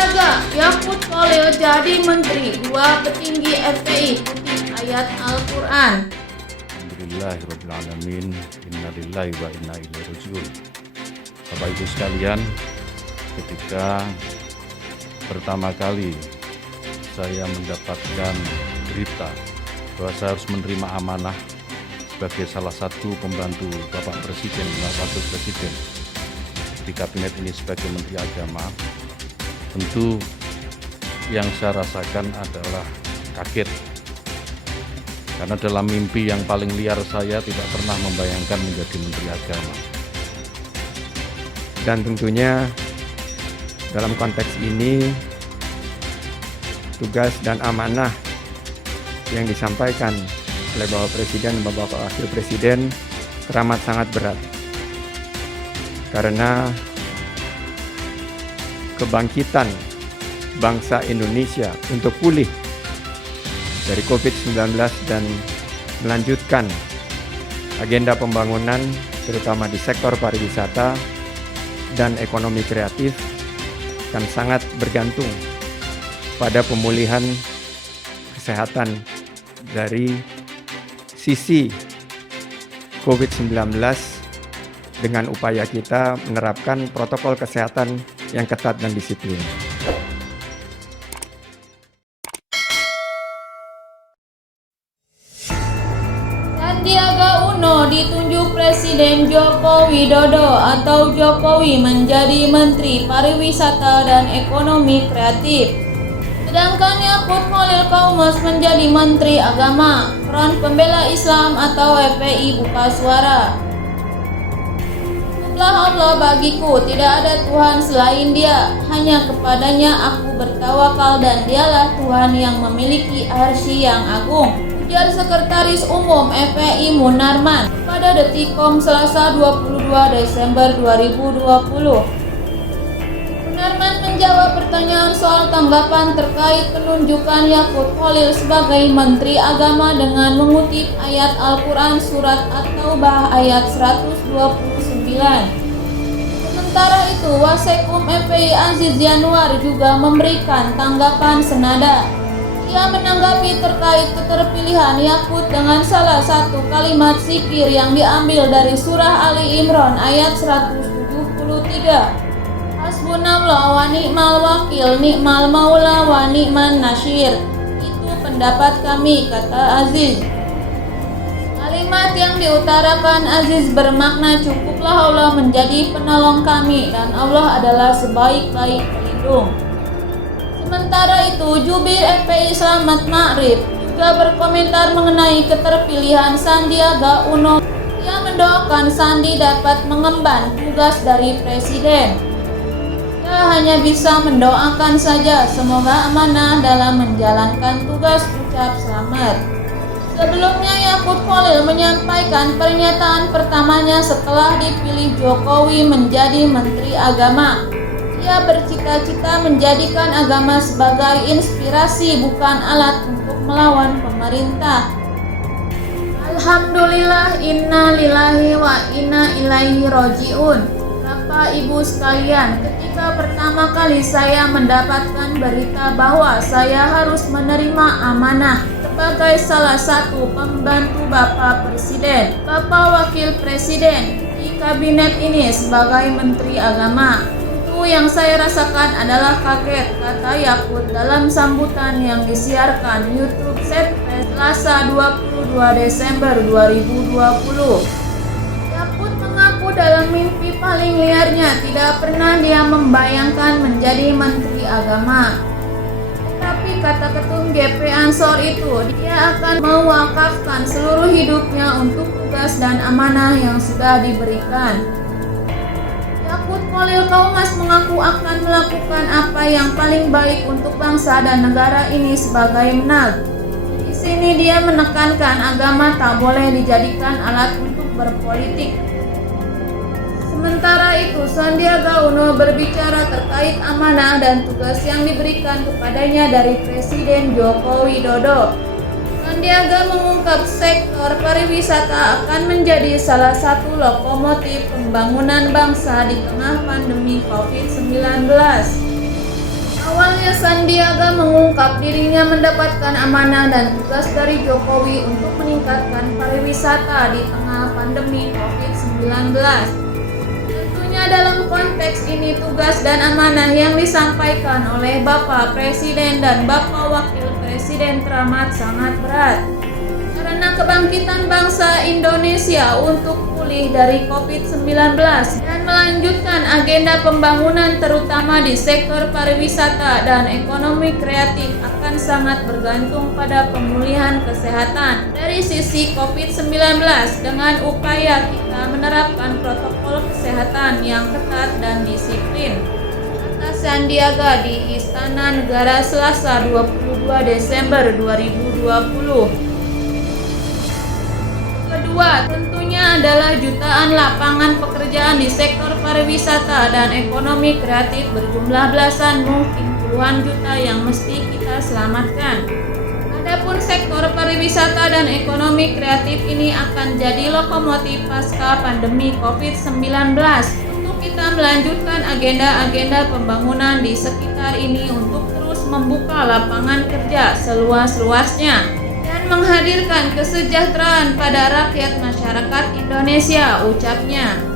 Sandiaga Yakut Khalil jadi menteri, dua petinggi FPI kutip ayat Al-Quran. Alhamdulillahirrahmanirrahim. Innalillahi wa inna ilaihi raji'un. Bapak Ibu sekalian, ketika pertama kali saya mendapatkan berita bahwa saya harus menerima amanah sebagai salah satu pembantu Bapak Presiden dan Wakil Presiden di kabinet ini sebagai Menteri Agama, tentu yang saya rasakan adalah kaget. Karena dalam mimpi yang paling liar saya tidak pernah membayangkan menjadi Menteri Agama. Dan tentunya dalam konteks ini tugas dan amanah yang disampaikan oleh Bapak Presiden dan Bapak Wakil Presiden teramat sangat berat. Karena kebangkitan bangsa Indonesia untuk pulih dari COVID-19 dan melanjutkan agenda pembangunan terutama di sektor pariwisata dan ekonomi kreatif akan sangat bergantung pada pemulihan kesehatan dari sisi COVID-19 dengan upaya kita menerapkan protokol kesehatan yang ketat dan disiplin. Sandiaga Uno ditunjuk Presiden Joko Widodo atau Jokowi menjadi Menteri Pariwisata dan Ekonomi Kreatif. Sedangkan Yakut Khalil Kaumas menjadi Menteri Agama, Front Pembela Islam atau FPI buka suara. Allah bagiku, tidak ada Tuhan selain Dia, hanya kepadanya aku bertawakal dan Dialah Tuhan yang memiliki arsy yang agung, ujar Sekretaris Umum FPI Munarman pada Detikcom Selasa 22 Desember 2020. Munarman menjawab pertanyaan soal tanggapan terkait penunjukan Yakut Khalil sebagai Menteri Agama dengan mengutip ayat Al-Quran Surat At-Taubah ayat 129. Sementara itu, Wasekkum FPI Aziz Yanuar juga memberikan tanggapan senada. Ia menanggapi terkait keterpilihan Yakut dengan salah satu kalimat zikir yang diambil dari surah Ali Imran ayat 173. Hasbunallah wa ni'mal wakil, ni'mal maula wa ni'man nasyir. Itu pendapat kami, kata Aziz. Kalimat yang diutarakan Aziz bermakna cukuplah Allah menjadi penolong kami dan Allah adalah sebaik-baik pelindung. Sementara itu, Jubir FPI Slamet Ma'rif juga berkomentar mengenai keterpilihan Sandiaga Uno. Ia mendoakan Sandi dapat mengemban tugas dari Presiden. Ia hanya bisa mendoakan saja, semoga amanah dalam menjalankan tugas, ucap Slamet. Sebelumnya Yakut Khalil menyampaikan pernyataan pertamanya setelah dipilih Jokowi menjadi Menteri Agama. Ia bercita-cita menjadikan agama sebagai inspirasi bukan alat untuk melawan pemerintah. Alhamdulillah, inna lillahi wa inna ilaihi raji'un. Bapak Ibu sekalian, ketika pertama kali saya mendapatkan berita bahwa saya harus menerima amanah sebagai salah satu pembantu Bapak Presiden, Bapak Wakil Presiden di kabinet ini sebagai Menteri Agama, itu yang saya rasakan adalah kaget, kata Yakut dalam sambutan yang disiarkan YouTube Setpes Selasa 22 Desember 2020. Yakut mengaku dalam mimpi paling liarnya tidak pernah dia membayangkan menjadi Menteri Agama. Tapi kata Ketum GP Ansor itu, dia akan mewakafkan seluruh hidupnya untuk tugas dan amanah yang sudah diberikan. Yakut Khalil Kaumas mengaku akan melakukan apa yang paling baik untuk bangsa dan negara ini sebagai menag. Di sini dia menekankan agama tak boleh dijadikan alat untuk berpolitik. Sementara itu, Sandiaga Uno berbicara terkait amanah dan tugas yang diberikan kepadanya dari Presiden Joko Widodo. Sandiaga mengungkap sektor pariwisata akan menjadi salah satu lokomotif pembangunan bangsa di tengah pandemi COVID-19. Pasalnya Sandiaga mengungkap dirinya mendapatkan amanah dan tugas dari Jokowi untuk meningkatkan pariwisata di tengah pandemi COVID-19. Tentunya dalam konteks ini tugas dan amanah yang disampaikan oleh Bapak Presiden dan Bapak Wakil Presiden teramat sangat berat. Karena kebangkitan bangsa Indonesia untuk pulih dari COVID-19 dan melanjutkan agenda pembangunan terutama di sektor pariwisata dan ekonomi kreatif akan sangat bergantung pada pemulihan kesehatan dari sisi COVID-19 dengan upaya kita menerapkan protokol kesehatan yang ketat dan disiplin. Kata Sandiaga di Istana Negara Selasa 22 Desember 2020. Kedua, tentunya adalah jutaan lapangan pekerjaan di sektor pariwisata dan ekonomi kreatif berjumlah belasan mungkin puluhan juta yang mesti kita selamatkan. Adapun sektor pariwisata dan ekonomi kreatif ini akan jadi lokomotif pasca pandemi COVID-19 untuk kita melanjutkan agenda-agenda pembangunan di sekitar ini untuk terus membuka lapangan kerja seluas-luasnya menghadirkan kesejahteraan pada rakyat masyarakat Indonesia, ucapnya.